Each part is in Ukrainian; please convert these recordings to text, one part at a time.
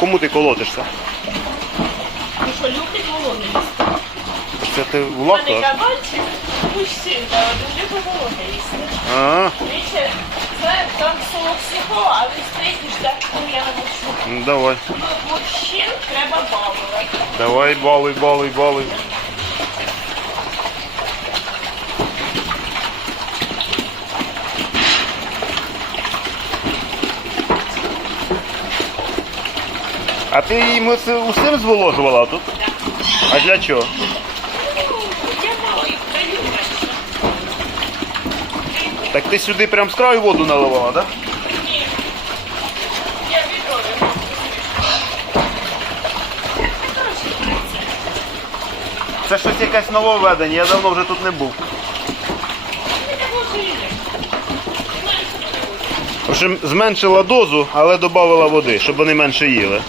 кому ти колотишся? Ну що, любить голодний їсти? Це ти в У мене лапках? кабанчик, мужчина, один любить голодний їсти. А, Віче, це там соло всього, а ви стоїть так, не мовчу. ну давай. Ну, мужчин треба балувати. Давай, балуй, балуй, балуй. А ти їм усім зволожувала тут? А для чого? Так ти сюди прям з краю воду наливала, так? Ні. Це щось якесь нововведення, я давно вже тут не був. В общем, зменшила дозу, але додала води, щоб вони менше їли.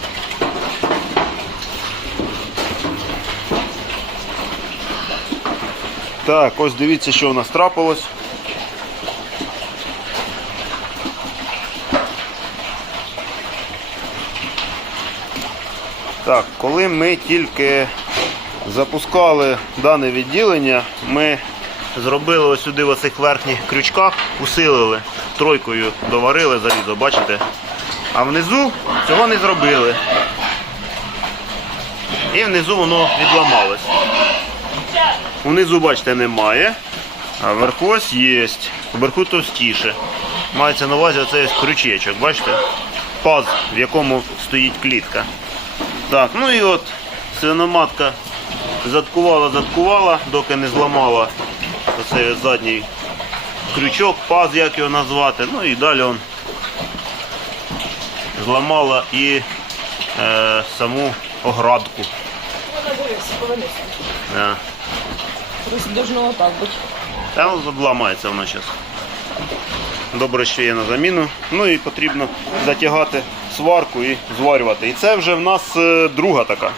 Так, ось дивіться, що у нас трапилось. Так, коли ми тільки запускали дане відділення, ми зробили ось сюди в оцих верхніх крючках, усилили, тройкою доварили залізо, бачите? А внизу цього не зробили. І внизу воно відламалось. Внизу, бачите, немає, а вверху ось є. Вверху товстіше. Мається на увазі оцей крючечок, бачите? Паз, в якому стоїть клітка. Так, ну і от свиноматка заткувала, заткувала, доки не зламала оцей ось задній крючок, паз, як його назвати. Ну і далі он зламала і е, саму оградку. Вона дивись, повернися. Просто должно отак бути. Та обламається вона зараз. Добре, що є на заміну. Ну і потрібно затягати сварку і зварювати. І це вже в нас е, друга така.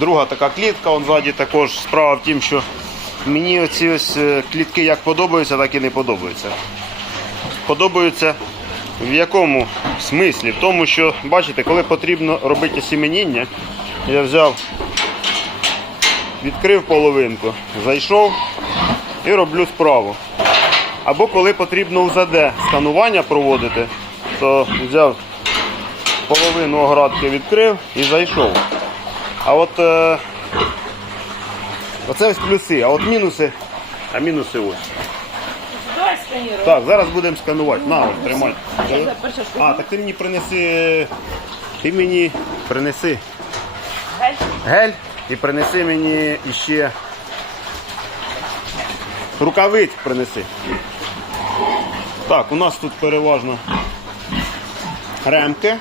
Друга така клітка, он ззаді також справа в тім, що мені оці ось е, клітки як подобаються, так і не подобаються. Подобаються в якому смислі? В тому, що, бачите, коли потрібно робити осіменіння, я взяв відкрив половинку, зайшов і роблю справу. Або коли потрібно УЗД сканування проводити, то взяв половину оградки відкрив і зайшов. А от е, оце ось плюси, а от мінуси, а мінуси ось. Давай сканіруй. Так, зараз будемо сканувати. На, ось, тримай. Я за перчатку. А, так ти мені принеси. Ти мені принеси Гель. гель і принеси мені іще рукавиць принеси. Так, у нас тут переважно ремки.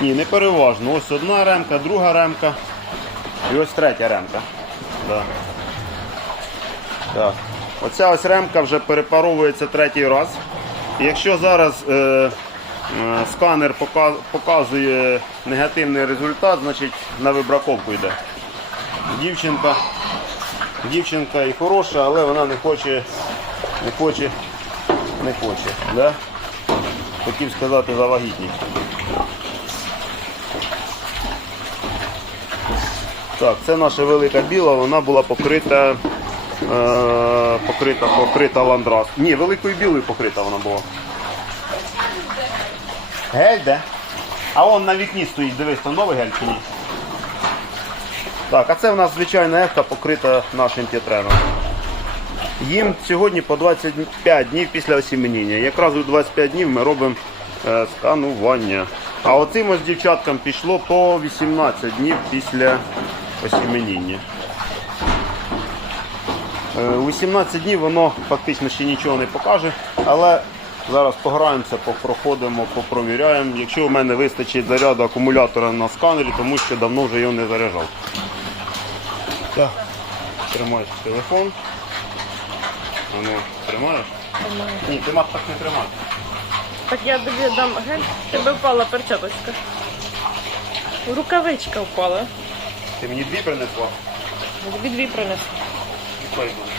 Ні, не переважно. Ось одна ремка, друга ремка і ось третя ремка. Да. Так. Оця ось ремка вже перепаровується третій раз. І якщо зараз е, е, сканер показує негативний результат, значить на вибраковку йде. Дівчинка, дівчинка і хороша, але вона не хоче, не хоче, не хоче. Да? Хотів сказати завагітність. Так, це наша велика біла, вона була покрита, е, покрита, покрита ландрас. Ні, великою білою покрита вона була. Гель де? А он на вікні стоїть, дивись, там новий гель чи ні? Так, а це в нас звичайна ефка покрита нашим п'ятреном. Їм сьогодні по 25 днів після осіменіння. Якраз у 25 днів ми робимо е, сканування. А оцим ось дівчаткам пішло по 18 днів після осіменіння. Е, У 18 днів воно фактично ще нічого не покаже, але зараз пограємося, попроходимо, попровіряємо. Якщо у мене вистачить заряду акумулятора на сканері, тому що давно вже його не заряджав. Так, тримай телефон. А ну, тримаєш? Ні, ти мав так не тримати. Так я тобі дам гель. Тебе впала перчаточка. Рукавичка впала. Ти мені дві принесла? Я Тобі дві. Хай буде.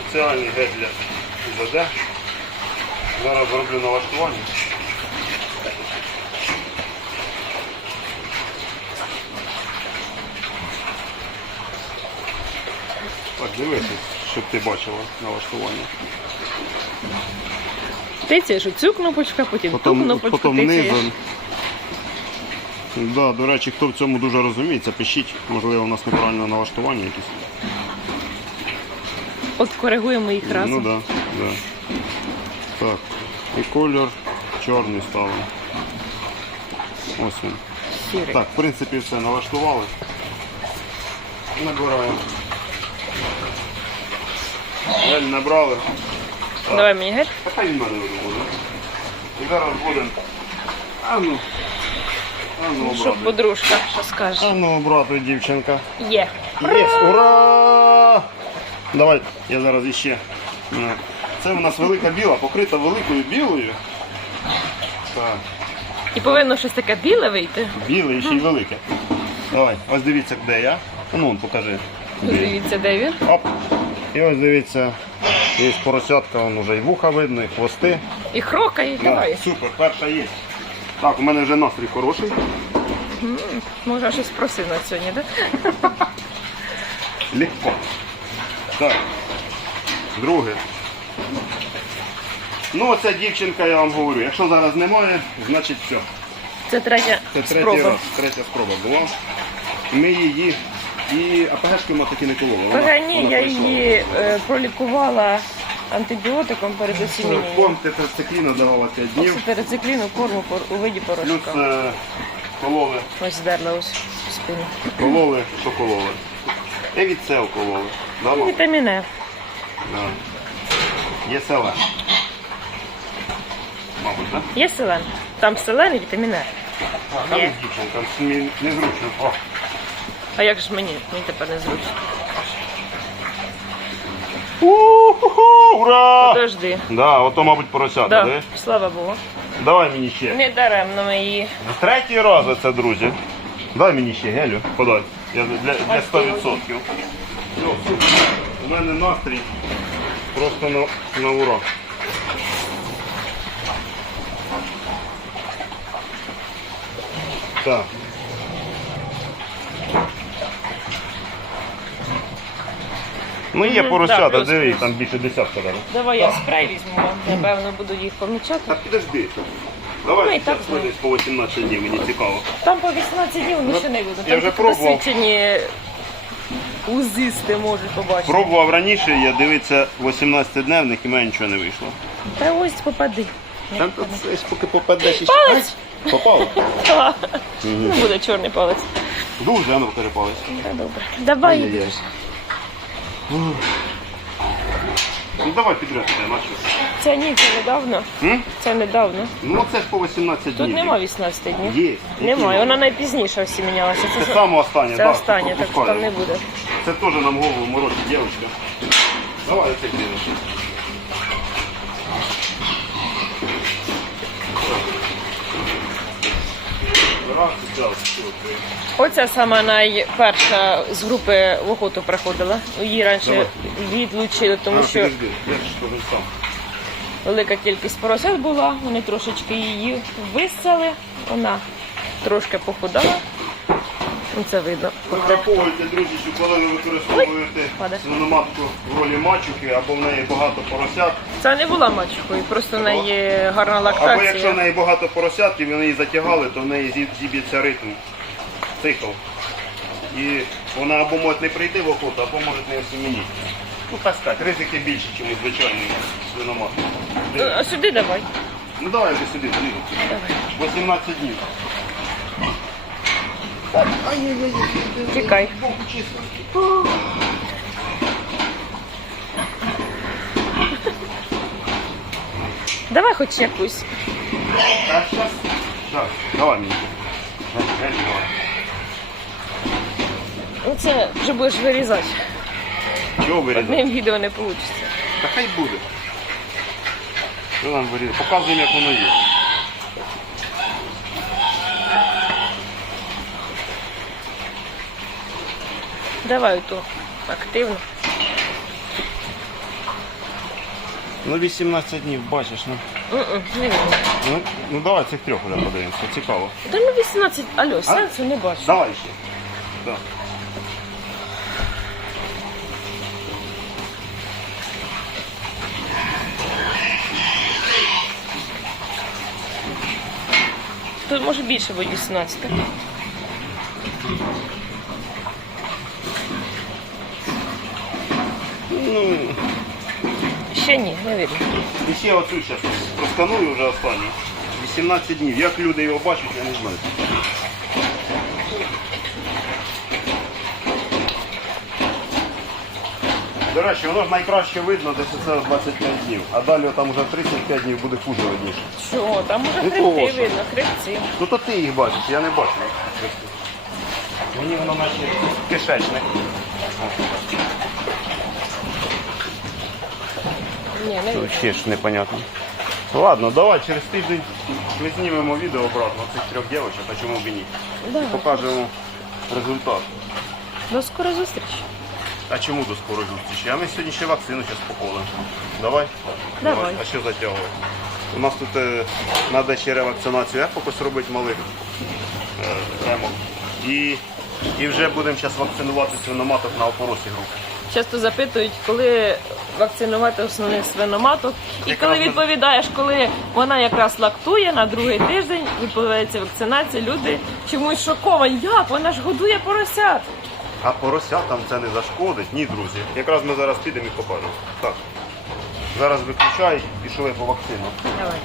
спеціальний гель для УЗД. Зараз зроблю налаштування. Так, дивися, щоб ти бачила налаштування. Тицяєш оцю кнопочку, потім ту Потім, кнопочку потім тицяєш. низом. Да, до речі, хто в цьому дуже розуміється, пишіть, можливо, у нас неправильне налаштування якесь. От коригуємо їх разом. Ну да, да. Так. І колір чорний ставимо. Ось він. Сірий. Так, в принципі, все налаштували. Набираємо. Гель набрали. Давай мені гель. Та хай він в мене вже буде. І зараз будемо. А ну. А ну, Щоб брати. подружка, що скаже. А ну, брати, дівчинка. Є. Є, ура! Давай, я зараз іще. Е, Це у нас велика біла, покрита великою білою. Так, І повинно щось таке біле вийти. біле і ще й велике. Давай, ось дивіться, де я. Ну, он, покажи. Дивіться, де він. Оп. І ось дивіться, є поросятка, вон уже і вуха видно, і хвости. І хрокає, Да, давай. супер, перша є. Так, у мене вже настрій хороший. Може, щось просив на сьогодні, так? Легко. Так. Друге. Ну, оця дівчинка, я вам говорю. Якщо зараз немає, значить все. Це третя Це третій спроба. раз, третя спроба була. Ми її і АПГшки ми таки не кололи. Вона- Погоді, вона я її е, пролікувала антибіотиком перед осіненням. Корм тетрацикліну давала 5 днів. Тетрацикліну корму пор- у виді Плюс порошка. е, кололи, Ось здерла ось в спину. кололи, що кололи. Евіцел кололи. Да, мам? Вітамін Е. Да. Є селен. Мабуть, так? Є селен. Там селен і вітамін Е. А, там Є. дівчинка, мені незручно. О, А як ж мені? Мені тепер не зручно. У-ху-ху, ура! Подожди. Да, ото, мабуть, поросята, Да, да? слава Богу. Давай мені ще. Не даремно ми її. Третій раз це, друзі. Дай мені ще гелю, подай. Я для, для 100%. Все. У мене настрій просто на, на ура. Так. Ну є поросята, да, плюс, диви, плюс. там більше десятка даже. Давай я спрей візьму. Напевно, буду їх помічати. Та підожди. Ну, Давай і так зараз десь по 18 днів, мені цікаво. Там по 18 днів вони ще не видно. я Там вже тільки пробував. досвідчені узисти можуть побачити. Пробував раніше, я дивиться 18-дневник і мене нічого не вийшло. Та ось попади. Там тут десь поки попадеш і Палець! Попав? Та. Ну, буде чорний палець. Дуже, а ну перепалець. Та добре. Давай. Ай-яй-яй. Ну давай підряд, я наче. Це ні, це недавно. М? Це недавно. Ну це ж по 18 днів. Тут нема 18 днів. Є. Немає, вона найпізніше всі мінялася. Це Це, саме останнє, це останнє, так що там не буде. Це теж нам голову морочить, дівчинка. Давай оце кинеш. Раз, взяв, все, окей. Оця сама найперша з групи в охоту приходила. Її раніше відлучили, тому що велика кількість поросят була. Вони трошечки її висали. Вона трошки похудала. Ну, Це видно. Враховуйте, друзі, що коли ви використовуєте свиноматку в ролі мачухи, або в неї багато поросят, Це не була мачухою, просто в неї гарна або якщо в неї багато поросят і вони її затягали, то в неї зіб- зіб'ється ритм, цикл. І вона або може не прийти в охоту, або може не осімені. Ну так сказати, ризики більші, ніж у звичайної свиноматки. А сюди давай. Ну давай вже сюди, залізу. 18 днів. Тікай. Богу чесно. Давай хоч якусь. Так. Так, давай мені. Ну це вже будеш вирізати. Чого вирізати? Одним відео не вийде. Та хай буде. Що нам вирізати? Показуємо, як воно є. Давай ту активно. Ну 18 днів, бачиш, ну. М-м, Не. Ну, ну давай цих трьох вже подивимося, цікаво. Та ну 18, алло, сенсу не бачу. Давай ще. Да. Тут може більше буде 18. Ну, Ще ні, не видно. і ще оцю зараз просканую вже останню. 18 днів. Як люди його бачать, я не знаю. До речі, воно ж найкраще видно, десь це 25 днів, а далі там вже 35 днів буде хуже видніше. Чого? Там Ну, хребти що. видно, хребці. Ну то ти їх бачиш, я не бачу. Мені воно наче кишечник. Ні, не видно. Ще ж непонятно. Ладно, давай через тиждень ми знімемо відео обратно цих трьох дівчат, а чому б і ні. Давай. Покажемо результат. До скорої зустрічі. А чому до скорої зустрічі? А ми сьогодні ще вакцину зараз поколимо. Давай? Давай. А що затягувати? У нас тут треба ще ревакцинацію епокос робити малих е, ремок. І, і вже будемо зараз вакцинувати свиноматок на опоросі груп. Часто запитують, коли вакцинувати основних свиноматок. І коли відповідаєш, коли вона якраз лактує на другий тиждень, відбувається вакцинація, люди чомусь шоковані. Як? Вона ж годує поросят. А поросятам це не зашкодить, ні, друзі. Якраз ми зараз підемо і покажемо. Так. Зараз виключай, пішли по вакцину. Давай.